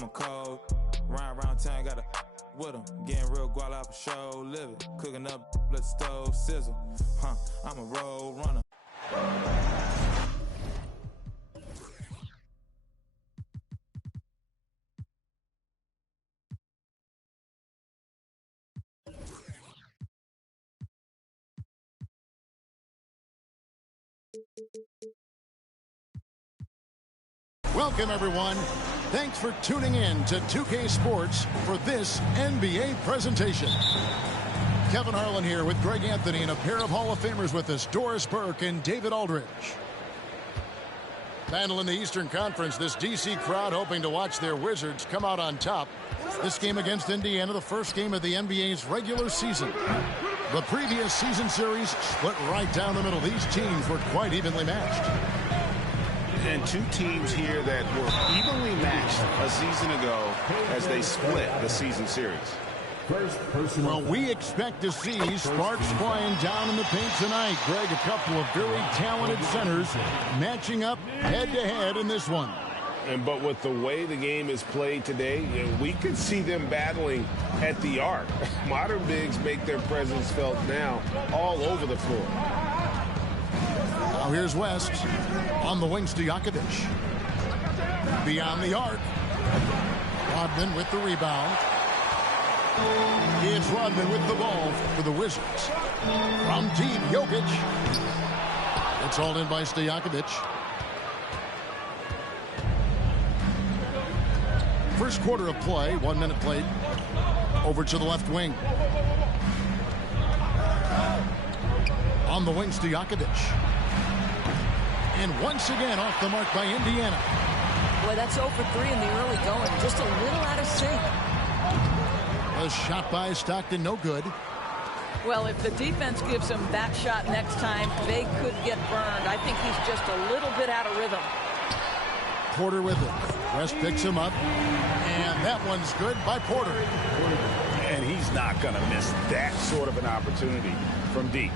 I'm a cold. Round town, got a with him. Getting real guala for show, living. Cooking up, let the stove sizzle. I'm a road runner. Welcome, everyone. Thanks for tuning in to 2K Sports for this NBA presentation. Kevin Harlan here with Greg Anthony and a pair of Hall of Famers with us, Doris Burke and David Aldridge. Battle in the Eastern Conference, this DC crowd hoping to watch their Wizards come out on top. This game against Indiana, the first game of the NBA's regular season. The previous season series split right down the middle. These teams were quite evenly matched. And two teams here that were evenly matched a season ago as they split the season series. Well, we expect to see sparks flying down in the paint tonight. Greg, a couple of very talented centers matching up head-to-head in this one. But with the way the game is played today, we could see them battling at the arc. Modern bigs make their presence felt now all over the floor. Now here's West on the wings to Jakovic. Beyond the arc. Rodman with the rebound. It's Rodman with the ball for the Wizards. From deep, Jokic. It's hauled in by Stojakovic. First quarter of play, 1 minute played. Over to the left wing. On the wings to Stojakovic. And once again off the mark by Indiana. Boy, that's 0 for 3 in the early going. Just a little out of sync. A shot by Stockton, no good. Well, if the defense gives him that shot next time, they could get burned. I think he's just a little bit out of rhythm. Porter with it. West picks him up. And that one's good by Porter. And he's not going to miss that sort of an opportunity from deep.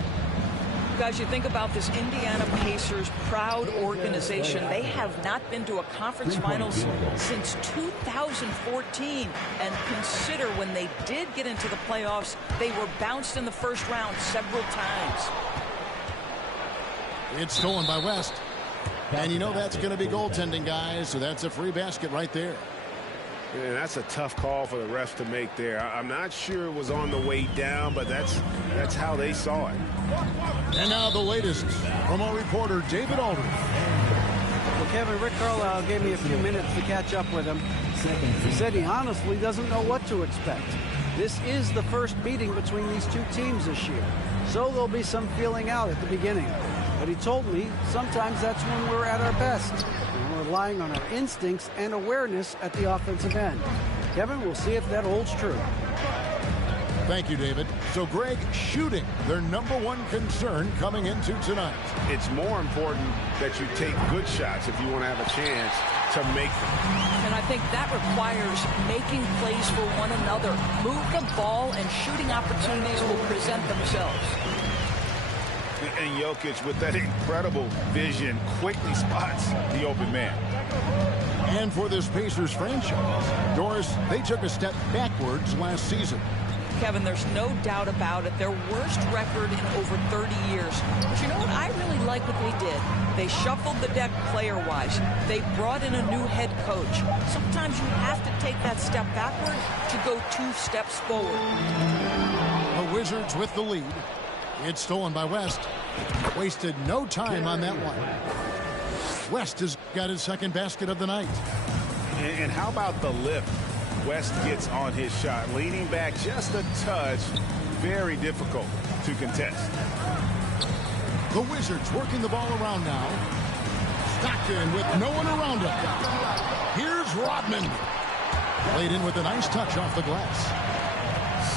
Guys, you think about this Indiana Pacers proud organization. They have not been to a conference finals since 2014. And consider when they did get into the playoffs, they were bounced in the first round several times. It's stolen by West. And you know that's going to be goaltending, guys. So that's a free basket right there. And that's a tough call for the refs to make there. I'm not sure it was on the way down, but that's how they saw it. And now the latest from our reporter, David Aldridge. Well, Kevin, Rick Carlisle gave me a few minutes to catch up with him. He said he honestly doesn't know what to expect. This is the first meeting between these two teams this year, so there'll be some feeling out at the beginning. But he told me sometimes that's when we're at our best. We're relying on our instincts and awareness at the offensive end. Kevin, we'll see if that holds true. Thank you, David. So, Greg, shooting, their #1 concern coming into tonight. It's more important that you take good shots if you want to have a chance to make them. And I think that requires making plays for one another. Move the ball and shooting opportunities will present themselves. And Jokic, with that incredible vision, quickly spots the open man. And for this Pacers franchise, Doris, they took a step backwards last season. Kevin, there's no doubt about it. Their worst record in over 30 years. But you know what? I really like what they did. They shuffled the deck player-wise. They brought in a new head coach. Sometimes you have to take that step backward to go 2 steps forward. The Wizards with the lead. It's stolen by West. Wasted no time on that one. West has got his second basket of the night. And how about the lift West gets on his shot? Leaning back just a touch. Very difficult to contest. The Wizards working the ball around now. Stockton with no one around him. Here's Rodman. Played in with a nice touch off the glass.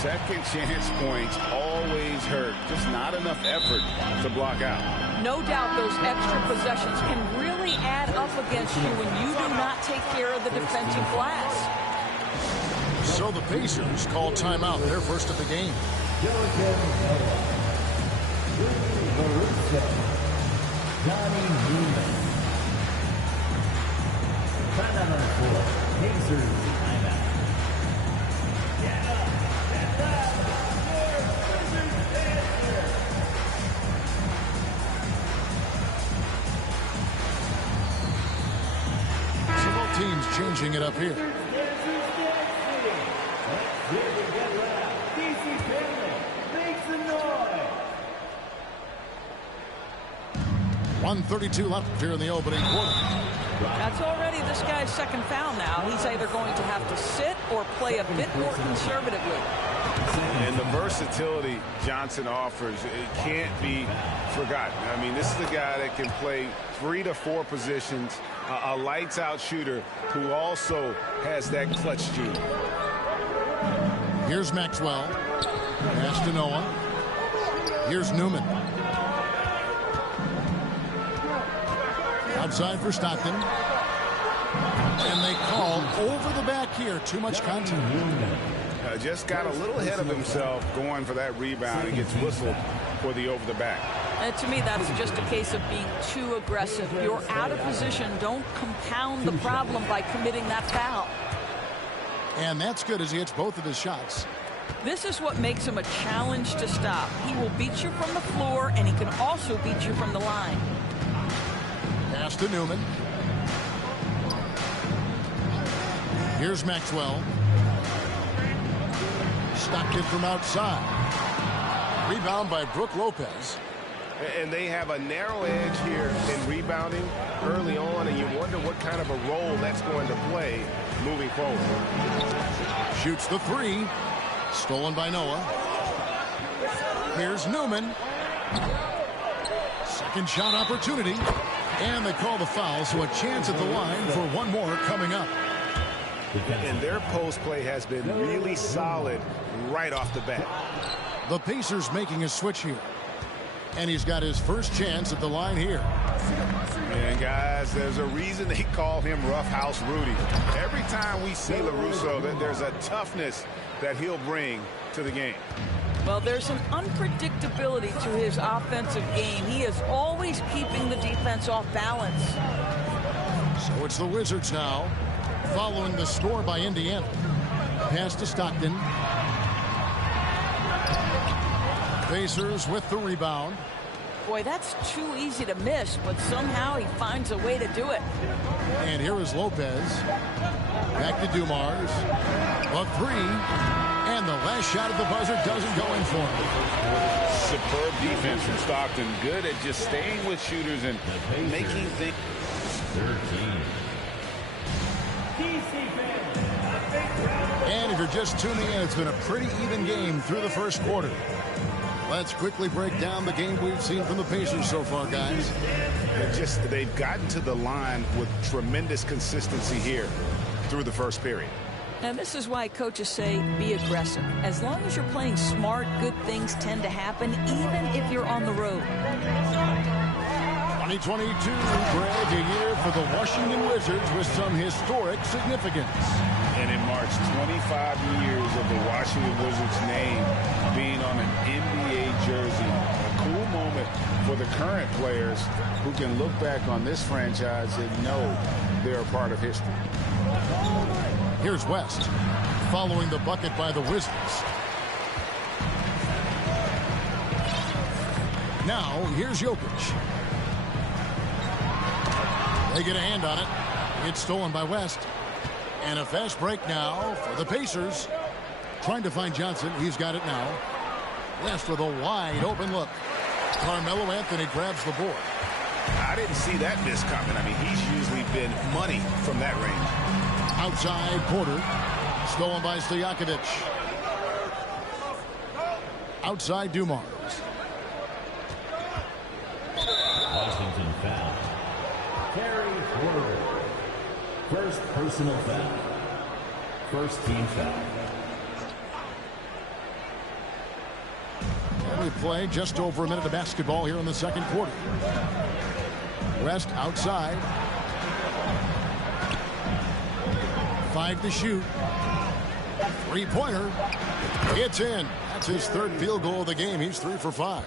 Second chance points always hurt. Just not enough effort to block out. No doubt those extra possessions can really add up against you when you do not take care of the defensive glass. So the Pacers call timeout, their first of the game. So both teams changing it up here. 1:32 left here in the opening quarter. That's already this guy's second foul now. He's either going to have to sit or play a bit more conservatively. And the versatility Johnson offers, it can't be forgotten. I mean, this is a guy that can play 3 to 4 positions, a lights-out shooter who also has that clutch gene. Here's Maxwell. Pass to Noah. Here's Newman. Outside for Stockton. And they call over the back here. Too much contact. Just got a little ahead of himself going for that rebound. He gets whistled for the over the back. And to me, that's just a case of being too aggressive. You're out of position. Don't compound the problem by committing that foul. And that's good as he hits both of his shots. This is what makes him a challenge to stop. He will beat you from the floor, and he can also beat you from the line. Pass to Newman. Here's Maxwell. Stockton from outside. Rebound by Brook Lopez. And they have a narrow edge here in rebounding early on, and you wonder what kind of a role that's going to play moving forward. Shoots the 3. Stolen by Noah. Here's Newman. Second shot opportunity. And they call the foul, so a chance at the line for one more coming up. And their post play has been really solid right off the bat. The Pacers making a switch here. And he's got his first chance at the line here. And guys, there's a reason they call him Roughhouse Rudy. Every time we see LaRusso, there's a toughness that he'll bring to the game. Well, there's an unpredictability to his offensive game. He is always keeping the defense off balance. So it's the Wizards now, following the score by Indiana. Pass to Stockton. Pacers with the rebound. Boy, that's too easy to miss, but somehow he finds a way to do it. And here is Lopez. Back to Dumars. A 3. And the last shot at the buzzer doesn't go in for him. Superb defense from Stockton. Good at just staying with shooters and making things. 13. And if you're just tuning in, it's been a pretty even game through the first quarter. Let's quickly break down the game we've seen from the Pacers so far, guys. They've gotten to the line with tremendous consistency here through the first period. And this is why coaches say be aggressive. As long as you're playing smart, good things tend to happen, even if you're on the road. 2022, Greg, a year for the Washington Wizards with some historic significance. And it marks 25 years of the Washington Wizards name being on an NBA jersey. A cool moment for the current players who can look back on this franchise and know they're a part of history. Here's West, following the bucket by the Wizards. Now, here's Jokic. They get a hand on it. It's stolen by West. And a fast break now for the Pacers. Trying to find Johnson. He's got it now. West with a wide open look. Carmelo Anthony grabs the board. I didn't see that miss coming. I mean, he's usually been money from that range. Outside Porter. Stolen by Stojakovic. Outside Dumars. Washington foul. Terry Porter. First personal foul. First team foul. And we play just over a minute of basketball here in the second quarter. West outside. 5 to shoot. Three-pointer. It's in. That's his third field goal of the game. He's 3 for 5.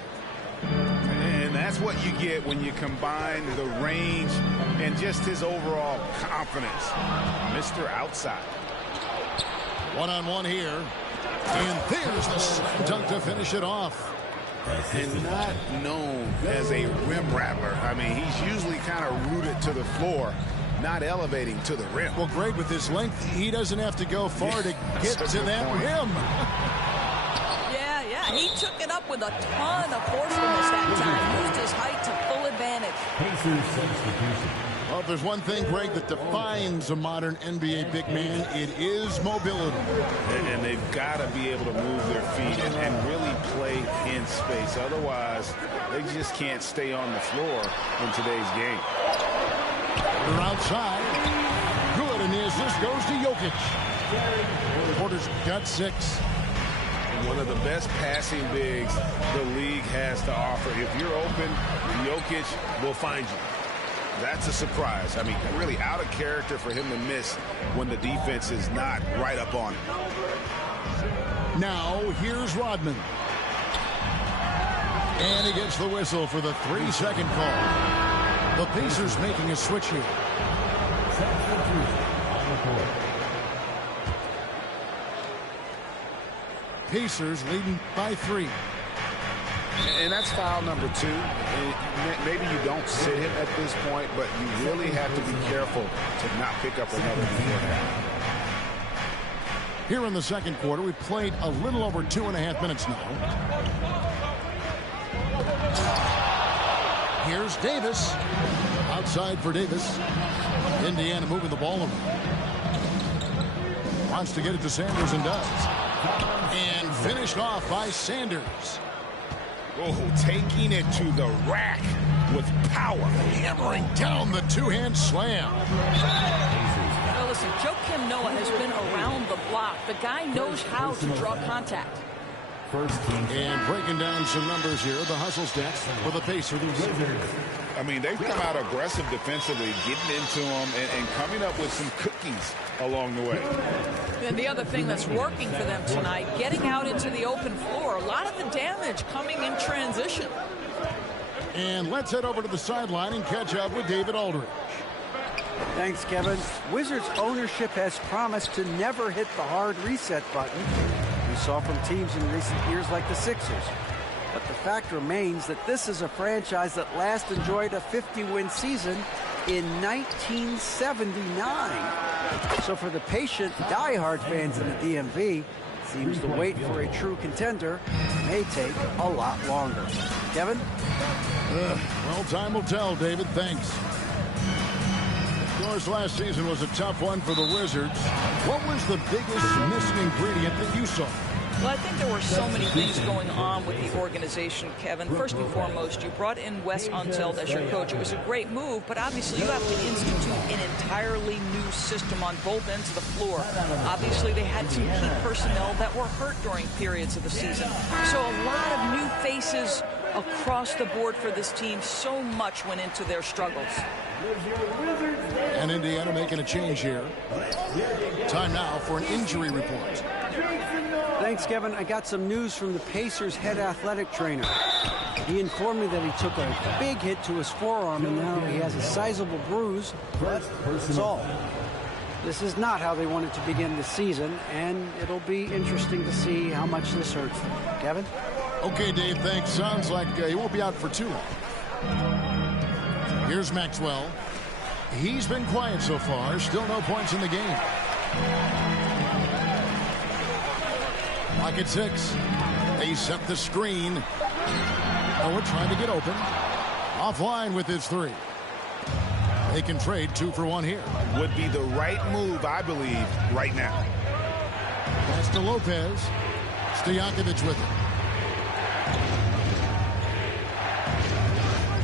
And that's what you get when you combine the range and just his overall confidence. Mr. Outside. One-on-one here. And there's the slam dunk to finish it off. And not known as a rim rattler. I mean, he's usually kind of rooted to the floor, not elevating to the rim. Well, great with his length. He doesn't have to go far to get to that rim. Yeah, he took it up with a ton of forcefulness that time. Used his height to full advantage. Pacers substitution. Well, if there's one thing, Greg, that defines a modern NBA big man, it is mobility. And they've got to be able to move their feet and really play in space. Otherwise, they just can't stay on the floor in today's game. They're outside. Good, and the assist goes to Jokic. Porter's got 6. One of the best passing bigs the league has to offer. If you're open, Jokic will find you. That's a surprise. I mean, really out of character for him to miss when the defense is not right up on him. Now, here's Rodman. And he gets the whistle for the 3-second call. The Pacers making a switch here. Pacers leading by 3. And that's foul number 2. Maybe you don't sit him at this point, but you really have to be careful to not pick up another before. Here in the second quarter, we've played a little over 2.5 minutes now. Here's Davis. Outside for Davis. Indiana moving the ball around. Wants to get it to Sanders and does. And finished off by Sanders. Oh, taking it to the rack with power. Hammering down the two-hand slam. Well, listen, Joakim Noah has been around the block. The guy knows how to draw contact. And breaking down some numbers here, the hustle stats for the Pacers. I mean, they've come out aggressive defensively, getting into them and coming up with some cookies along the way. And the other thing that's working for them tonight, getting out into the open floor. A lot of the damage coming in transition. And let's head over to the sideline and catch up with David Aldridge. Thanks, Kevin. Wizards ownership has promised to never hit the hard reset button we saw from teams in recent years like the Sixers. But the fact remains that this is a franchise that last enjoyed a 50-win season in 1979. So for the patient, diehard fans in the DMV, it seems the wait for a true contender may take a lot longer. Kevin? Well, time will tell, David. Thanks. Of course, last season was a tough one for the Wizards. What was the biggest missing ingredient that you saw? Well, I think there were so many things going on with the organization, Kevin. First and foremost, you brought in Wes Unseld as your coach. It was a great move, but obviously you have to institute an entirely new system on both ends of the floor. Obviously, they had some key personnel that were hurt during periods of the season. So a lot of new faces across the board for this team. So much went into their struggles. And Indiana making a change here. Time now for an injury report. Thanks, Kevin. I got some news from the Pacers head athletic trainer. He informed me that he took a big hit to his forearm and now he has a sizable bruise, but that's all. This is not how they wanted to begin the season, and it'll be interesting to see how much this hurts them. Kevin? Okay, Dave, thanks. Sounds like he won't be out for too long. Here's Maxwell. He's been quiet so far. Still no points in the game. Lock at 6. They set the screen. Noah trying to get open. Offline with his 3. They can trade 2 for 1 here. Would be the right move, I believe, right now. Pass to Lopez. Stojakovic with it.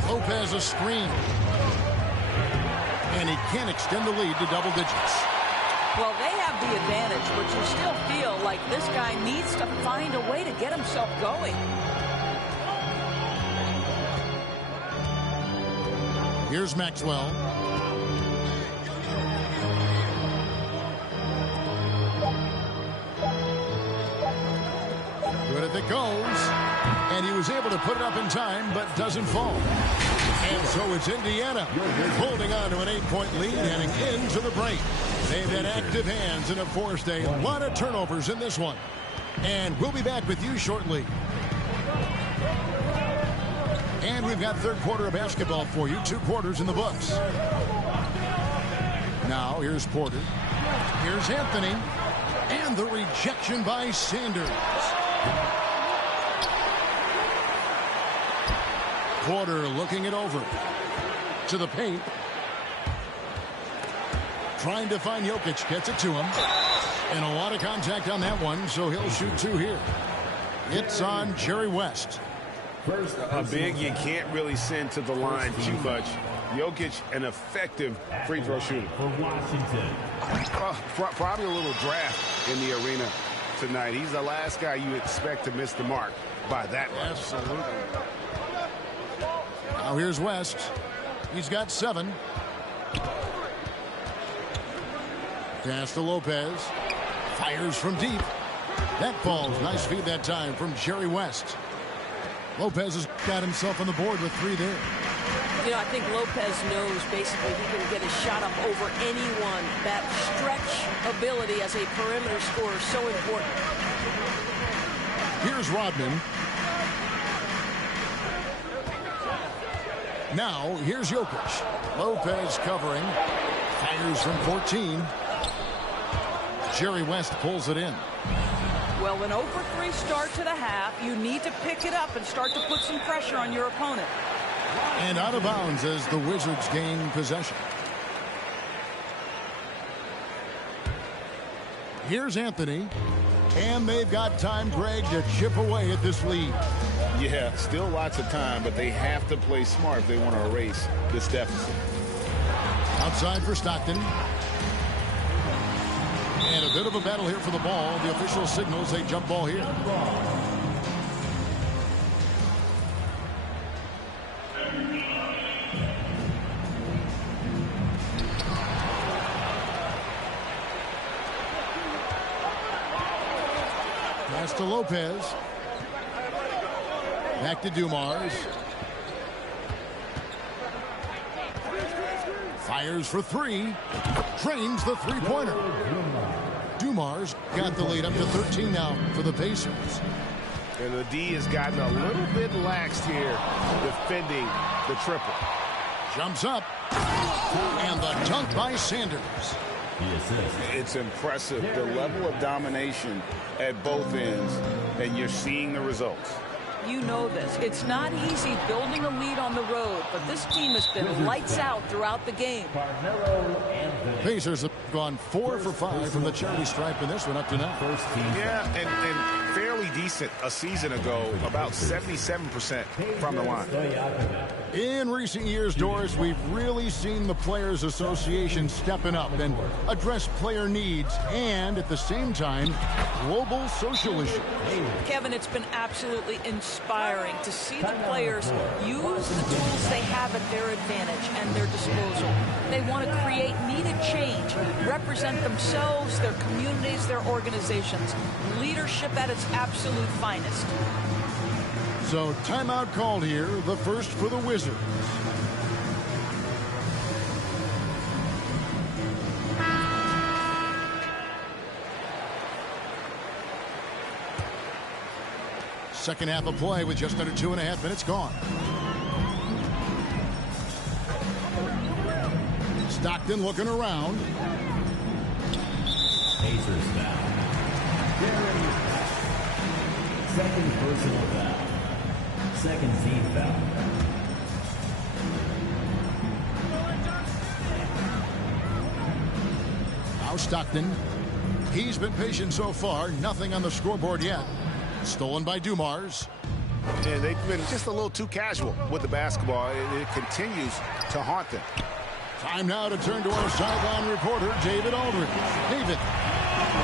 Lopez a screen. And he can't extend the lead to double digits. Well, they have the advantage, but you still feel like this guy needs to find a way to get himself going. Here's Maxwell. Good if it goes. And he was able to put it up in time, but doesn't fall. And so it's Indiana holding on to an 8-point lead heading into the break. They've had active hands and have forced a lot of turnovers in this one. And we'll be back with you shortly. And we've got third quarter of basketball for you. 2 quarters in the books. Now here's Porter. Here's Anthony. And the rejection by Sanders. Porter looking it over. To the paint. Trying to find Jokic. Gets it to him. And a lot of contact on that one, so he'll shoot 2 here. It's on Jerry West. A big you can't really send to the line too much. Jokic, an effective free throw shooter. For Washington. Probably a little draft in the arena tonight. He's the last guy you expect to miss the mark by that much. Absolutely. Now here's West. He's got 7. Pass to Lopez. Fires from deep. That falls. Nice feed that time from Jerry West. Lopez has got himself on the board with 3 there. You know, I think Lopez knows basically he can get a shot up over anyone. That stretch ability as a perimeter scorer is so important. Here's Rodman. Now, here's Jokic. Lopez covering. Fires from 14. Jerry West pulls it in. Well, an over 3 start to the half, you need to pick it up and start to put some pressure on your opponent. And out of bounds as the Wizards gain possession. Here's Anthony. And they've got time, Greg, to chip away at this lead. Yeah, still lots of time, but they have to play smart if they want to erase this deficit. Outside for Stockton. And a bit of a battle here for the ball. The official signals a jump ball here. Pass to Lopez. Back to Dumars. Fires for 3. Drains the 3-pointer. Dumars got the lead up to 13 now for the Pacers. And the D has gotten a little bit laxed here defending the triple. Jumps up. And the dunk by Sanders. It's impressive, the level of domination at both ends, and you're seeing the results. You know this. It's not easy building a lead on the road, but this team has been lights out throughout the game. Pacers have gone 4 for 5 from the charity stripe in this one up to now. Yeah, and fairly decent a season ago, about 77% from the line. In recent years, Doris, we've really seen the Players Association stepping up and address player needs and, at the same time, global social issues. Kevin, it's been absolutely inspiring to see the players use the tools they have at their advantage and their disposal. They want to create needed change, represent themselves, their communities, their organizations. Leadership at its absolute finest. So timeout called here, the first for the Wizards. Second half of play with just under 2.5 minutes gone. Stockton looking around. Pacers foul. Second personal foul. Second team foul. Now Stockton. He's been patient so far. Nothing on the scoreboard yet. Stolen by Dumars. And they've been just a little too casual with the basketball. It continues to haunt them. Time now to turn to our sideline reporter, David Aldridge. David.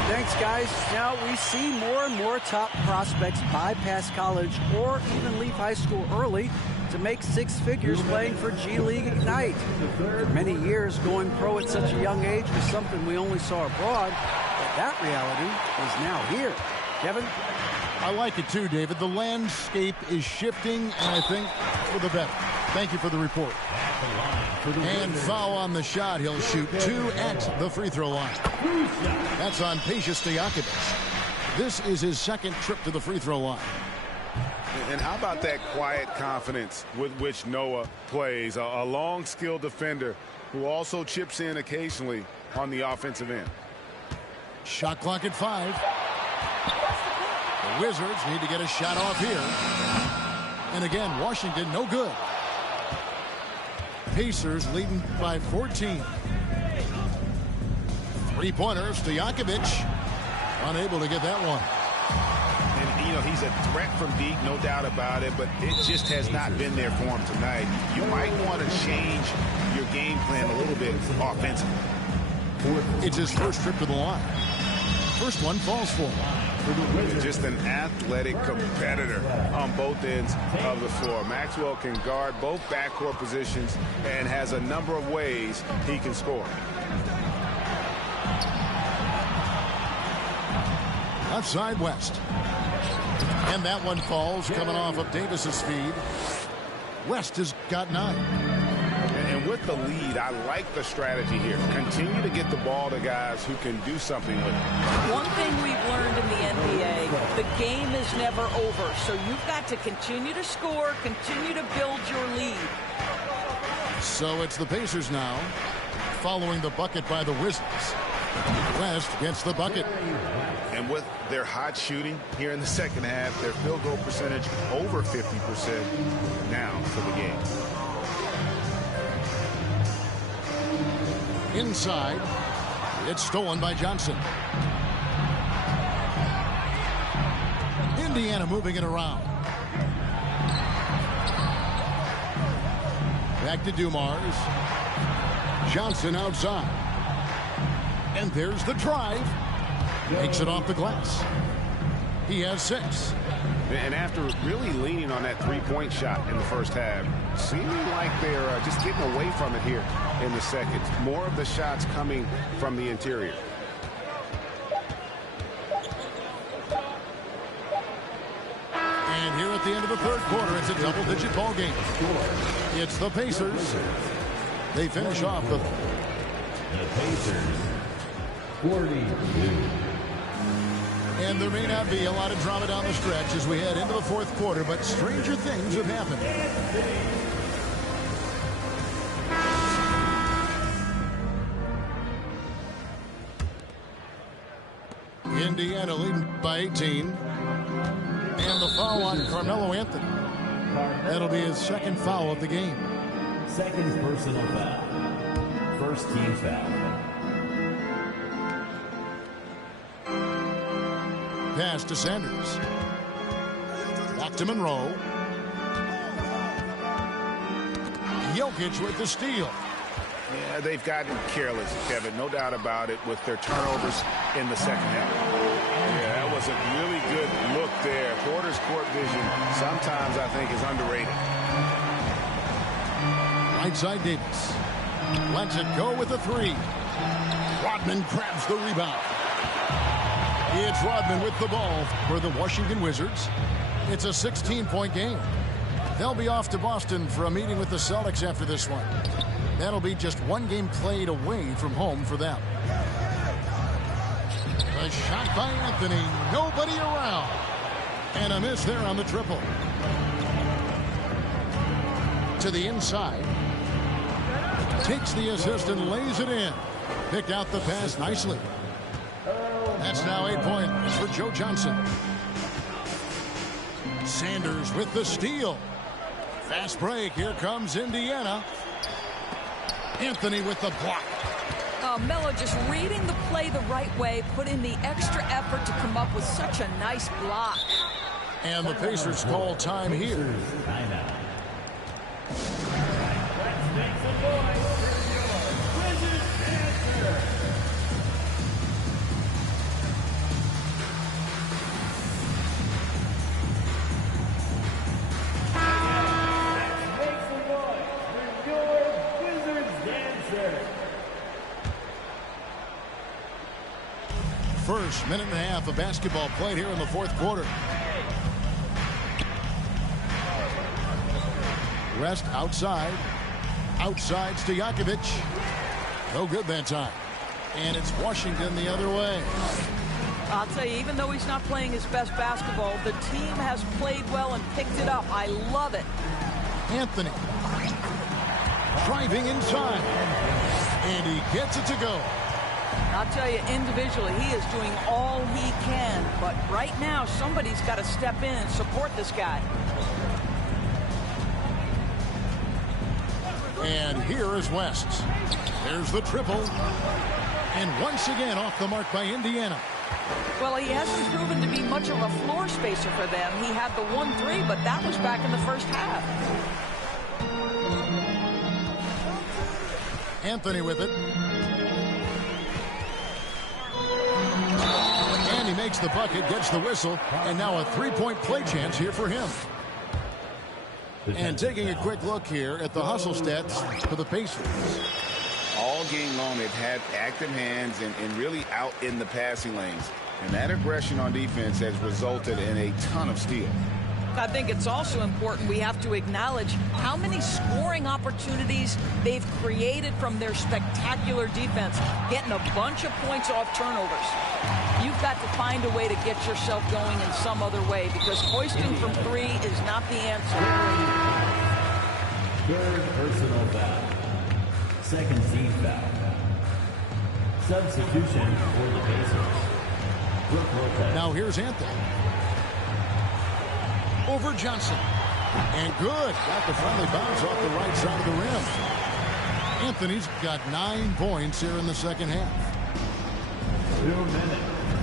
Thanks, guys. Now we see more and more top prospects bypass college or even leave high school early to make 6 figures playing for G League Ignite. For many years, going pro at such a young age was something we only saw abroad, but that reality is now here. Kevin? I like it too, David. The landscape is shifting, and I think for the better. Thank you for the report. And foul on the shot. He'll shoot 2 at the free throw line. That's on Peja Stojakovic. This is his second trip to the free throw line. And how about that quiet confidence with which Noah plays? A long, skilled defender who also chips in occasionally on the offensive end. Shot clock at 5. The Wizards need to get a shot off here. And again, Washington no good. Pacers leading by 14. Three-pointer, Stojakovic unable to get that one. And, you know, he's a threat from deep, no doubt about it, but it just has not been there for him tonight. You might want to change your game plan a little bit offensively. It's his first trip to the line. First one falls for him. Just an athletic competitor on both ends of the floor. Maxwell can guard both backcourt positions and has a number of ways he can score. Left side, West. And that one falls coming off of Davis's feed. West has got 9. And with the lead, I like the strategy here. Continue to get the ball to guys who can do something with it. One thing we've learned in the NBA, the game is never over. So you've got to continue to score, continue to build your lead. So it's the Pacers now, following the bucket by the Wizards. West gets the bucket. And with their hot shooting here in the second half, their field goal percentage over 50% now for the game. Inside, it's stolen by Johnson. Indiana moving it around. Back to Dumars. Johnson outside. And there's the drive. Makes it off the glass. He has 6. And after really leaning on that three-point shot in the first half, seeming like they're just getting away from it here in the second. More of the shots coming from the interior. And here at the end of the third quarter, it's a double-digit ball game. It's the Pacers. They finish off the Pacers 42. And there may not be a lot of drama down the stretch as we head into the fourth quarter, but stranger things have happened. Indiana leading by 18. And the foul on Carmelo Anthony. That'll be his second foul of the game. Second personal foul. First team foul. Pass to Sanders. Back to Monroe. Jokic with the steal. Yeah, they've gotten careless, Kevin. No doubt about it with their turnovers in the second half. Yeah, that was a really good look there. Porter's court vision sometimes I think is underrated. Right side Davis. Lets it go with a 3. Rodman grabs the rebound. It's Rodman with the ball for the Washington Wizards. It's a 16-point game. They'll be off to Boston for a meeting with the Celtics after this one. That'll be just one game played away from home for them. A shot by Anthony. Nobody around. And a miss there on the triple. To the inside. Takes the assist and lays it in. Picked out the pass nicely. That's now 8 points for Joe Johnson. Sanders with the steal. Fast break. Here comes Indiana. Anthony with the block. Melo just reading the play the right way, put in the extra effort to come up with such a nice block. And the Pacers call time here. Timeout. First minute and a half of basketball played here in the fourth quarter. West outside. Outside Stojakovic. No good that time. And it's Washington the other way. I'll tell you, even though he's not playing his best basketball, the team has played well and picked it up. I love it. Anthony. Driving inside. And he gets it to go. I'll tell you, individually, he is doing all he can. But right now, somebody's got to step in and support this guy. And here is West. There's the triple. And once again off the mark by Indiana. Well, he hasn't proven to be much of a floor spacer for them. He had the 1-3, but that was back in the first half. Anthony with it. And he makes the bucket, gets the whistle, and now a three-point play chance here for him. And taking a quick look here at the hustle stats for the Pacers. All game long, they've had active hands and really out in the passing lanes. And that aggression on defense has resulted in a ton of steals. I think it's also important we have to acknowledge how many scoring opportunities they've created from their spectacular defense, getting a bunch of points off turnovers. You've got to find a way to get yourself going in some other way, because hoisting from three is not the answer. Third personal foul. Second team foul. Substitution for the Pacers. Brook Lopez. Now here's Anthony. Over Johnson. And good. Got the friendly bounce off the right side of the rim. Anthony's got 9 points here in the second half. 2 minutes.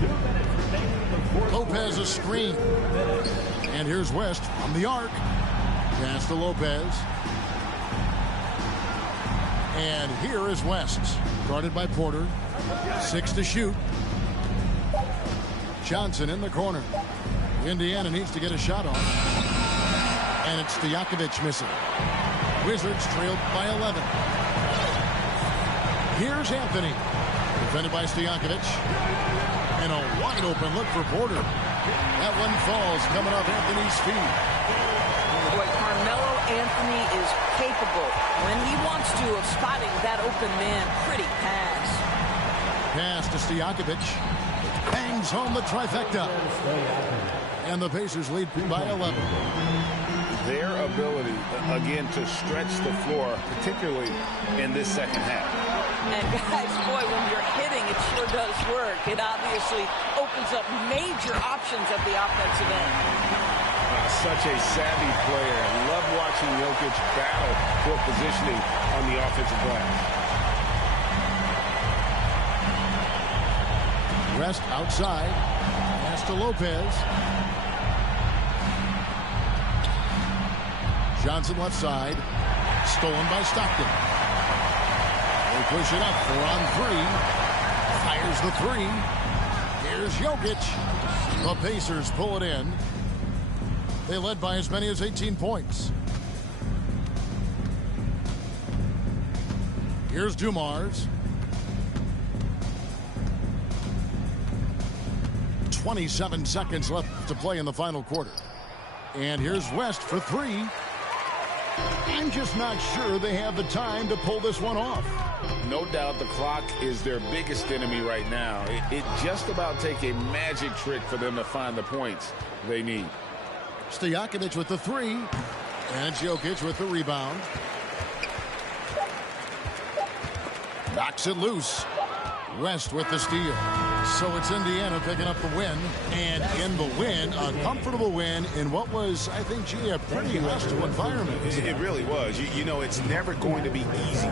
2 minutes remaining in the fourth. Lopez a screen. And here's West from the arc. Pass to Lopez. And here is West. Guarded by Porter. 6 to shoot. Johnson in the corner. Indiana needs to get a shot off. And it's Stojakovic missing. Wizards trailed by 11. Here's Anthony. Defended by Stojakovic. And a wide open look for Porter. That one falls coming off Anthony's feet. Boy, Carmelo Anthony is capable, when he wants to, of spotting that open man. Pretty pass. Pass to Stojakovic. Bangs home the trifecta. And the Pacers lead by 11. Their ability, again, to stretch the floor, particularly in this second half. And guys, boy, when you're hitting, it sure does work. It obviously opens up major options at the offensive end. Such a savvy player. Love watching Jokic battle for positioning on the offensive glass. West outside. Pass to Lopez. Johnson left side. Stolen by Stockton. They push it up. 4-on-3. Fires the three. Here's Jokic. The Pacers pull it in. They led by as many as 18 points. Here's Dumars. 27 seconds left to play in the final quarter. And here's West for three. I'm just not sure they have the time to pull this one off. No doubt the clock is their biggest enemy right now. It just about take a magic trick for them to find the points they need. Stojakovic with the three. And Jokic with the rebound. Knocks it loose. West with the steal. So it's Indiana picking up the win. And in the win, a comfortable win in what was, I think, a pretty hostile environment. It really was. You know, it's never going to be easy.